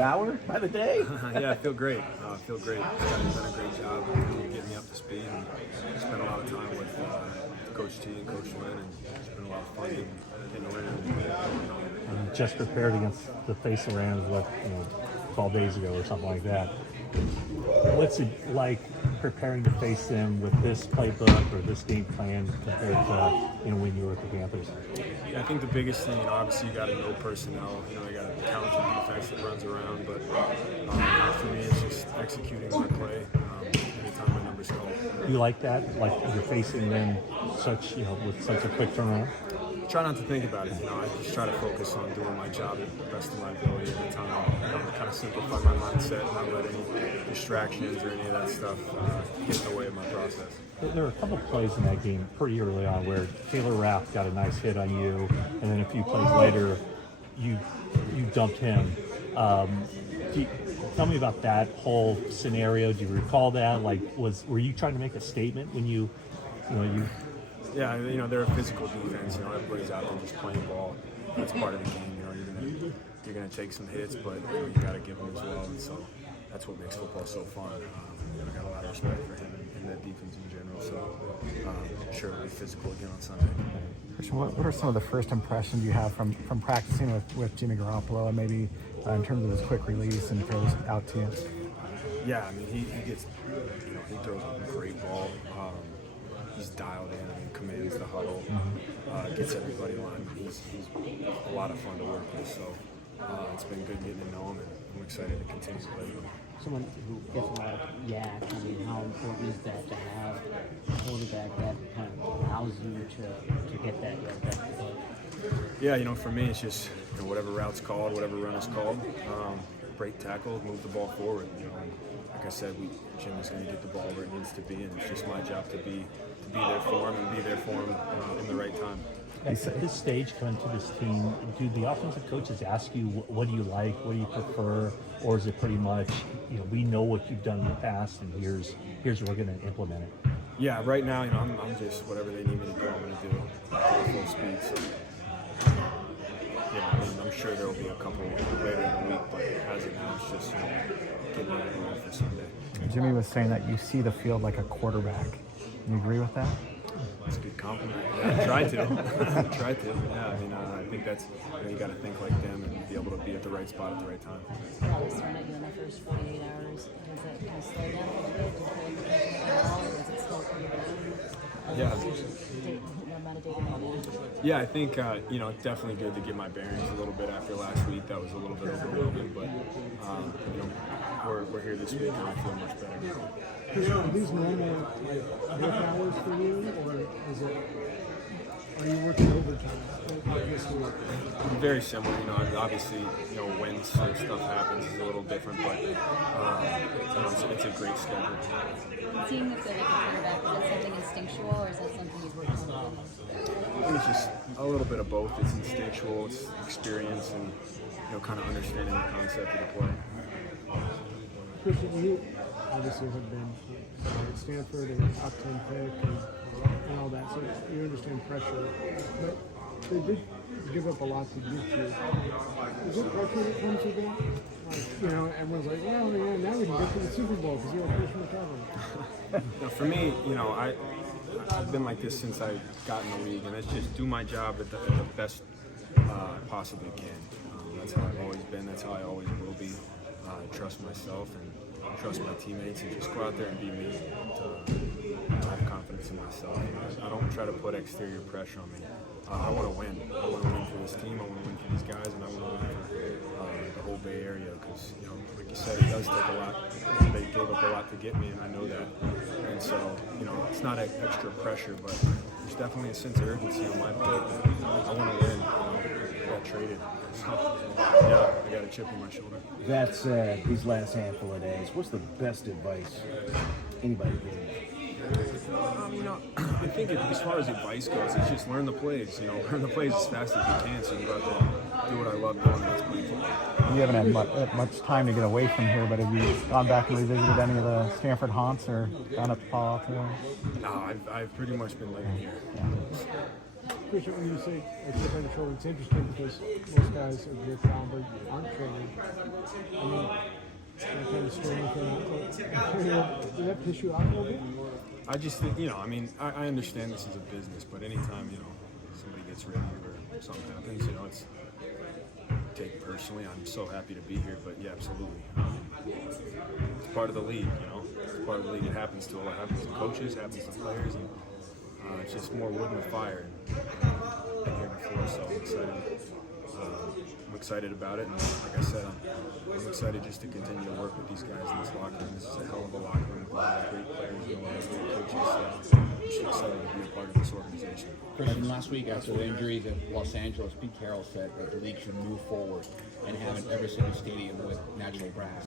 Hour by the day? Yeah, I feel great. I feel great. He's done a great job getting me up to speed. And spent a lot of time with Coach T and Coach Lynn, and it's been a lot of fun getting to learn. You just prepared against the face of Rams, 12 days ago or something like that. What's it like preparing to face them with this playbook or this game plan compared to when you were with the Panthers? Yeah, I think the biggest thing, obviously you got to know personnel. You got a talented defense that runs around, but for me it's just executing my play anytime my number's called. You like that? Like you're facing them with such a quick turnaround? Try not to think about it. I just try to focus on doing my job at the best of my ability at the time. Kind of simplify my mindset, not let any distractions or any of that stuff get in the way of my process. There were a couple plays in that game pretty early on where Taylor Rapp got a nice hit on you, and then a few plays later, you dumped him. Tell me about that whole scenario. Do you recall that? Were you trying to make a statement when you? Yeah, they're a physical defense. Everybody's out there just playing ball. That's part of the game. You're gonna take some hits, but you gotta give them as well. And so that's what makes football so fun. I got a lot of respect for him and that defense in general. So I'm sure it'll be physical again on Sunday. Christian, what are some of the first impressions you have from practicing with Jimmy Garoppolo, and maybe in terms of his quick release and throws out to you? Yeah, he gets, he throws a great ball. He's dialed in and commands the huddle, gets everybody in line. He's a lot of fun to work with, so it's been good getting to know him, and I'm excited to continue to play with him. Someone who gets a lot of yak, how important is that to have a quarterback that kind of allows you to get that play? Yeah, for me, it's just whatever route's called, whatever run is called, break tackle, move the ball forward. Like I said, Jimmy's going to get the ball where it needs to be, and it's just my job to be there for him and be there for him in the right time. At this stage, coming to this team, do the offensive coaches ask you what do you like, what do you prefer, or is it pretty much we know what you've done in the past and here's where we're going to implement it? Yeah, right now I'm just whatever they need me to do, I'm going to do at full speed. So I'm sure there will be a couple later in the week, but as of now it's just getting ready to roll for Sunday. Jimmy was saying that you see the field like a quarterback. You agree with that? That's a good compliment. Yeah, try to. Yeah, I think that's, you got to think like them and be able to be at the right spot at the right time. While he's thrown at you in the first 48 hours, does that kind of slow down a little bit? Do you feel like you're catching the ball, or is it still pretty good? Yeah. Amount of data. Yeah, I think, it's definitely good to get my bearings a little bit after last week. That was a little bit overwhelming, but, we're here this week and I feel much better. Are these normal work hours for you, or are you working overtime this week? Very similar, obviously, when certain stuff happens is a little different, but it's a great schedule. Seeing the field like a quarterback, is that something instinctual, or is that something you've worked on? I think it's just a little bit of both. It's instinctual, it's experience, and kind of understanding the concept of the play. Christian, you obviously have been at Stanford and top 10 pick and all that, so you understand pressure. But they did give up a lot to get you. Is it pressure that comes with that? Everyone's like, well, man, now we can get to the Super Bowl because you have Christian McCaffrey. For me, I've been like this since I got in the league, and it's just do my job at the best I possibly can. That's how I've always been. That's how I always will be. Trust myself and trust my teammates, and just go out there and be me. And have confidence in myself. I don't try to put exterior pressure on me. I want to win. I want to win for this team. I want to win for these guys, and I want to win for the whole Bay Area. Because like you said, it does take a lot. They gave up a lot to get me, and I know that. And so, it's not extra pressure, but there's definitely a sense of urgency on my part. I want to win. I got traded. So, yeah, I got a chip on my shoulder. That said, these last handful of days, what's the best advice anybody can give? I think as far as advice goes, it's just learn the plays. Learn the plays as fast as you can, so you go out there and do what I love doing. That's playing football. You haven't had much time to get away from here, but have you gone back and revisited any of the Stanford haunts or gone up to Palo Alto? No, I've pretty much been living here. Yeah. Christian, when you say a chip on the shoulder, it's interesting because most guys of your caliber aren't trained. I mean, that kind of strange thing. Did that piss you off a little bit? I just think, I mean, I understand this is a business, but anytime, somebody gets ready or something happens, it's take it personally. I'm so happy to be here, but yeah, absolutely. It's part of the league, It's part of the league. It happens to coaches, it happens to players, and it's just more wood in the fire. I've been here before, so I'm excited. I'm excited about it, and like I said, I'm excited just to continue to work with these guys in this locker room. This is a hell of a locker room with a lot of great players and a lot of great coaches. So I'm just excited to be a part of this organization. Christian, last week after the injuries in Los Angeles, Pete Carroll said that the league should move forward and have in every single stadium with natural grass.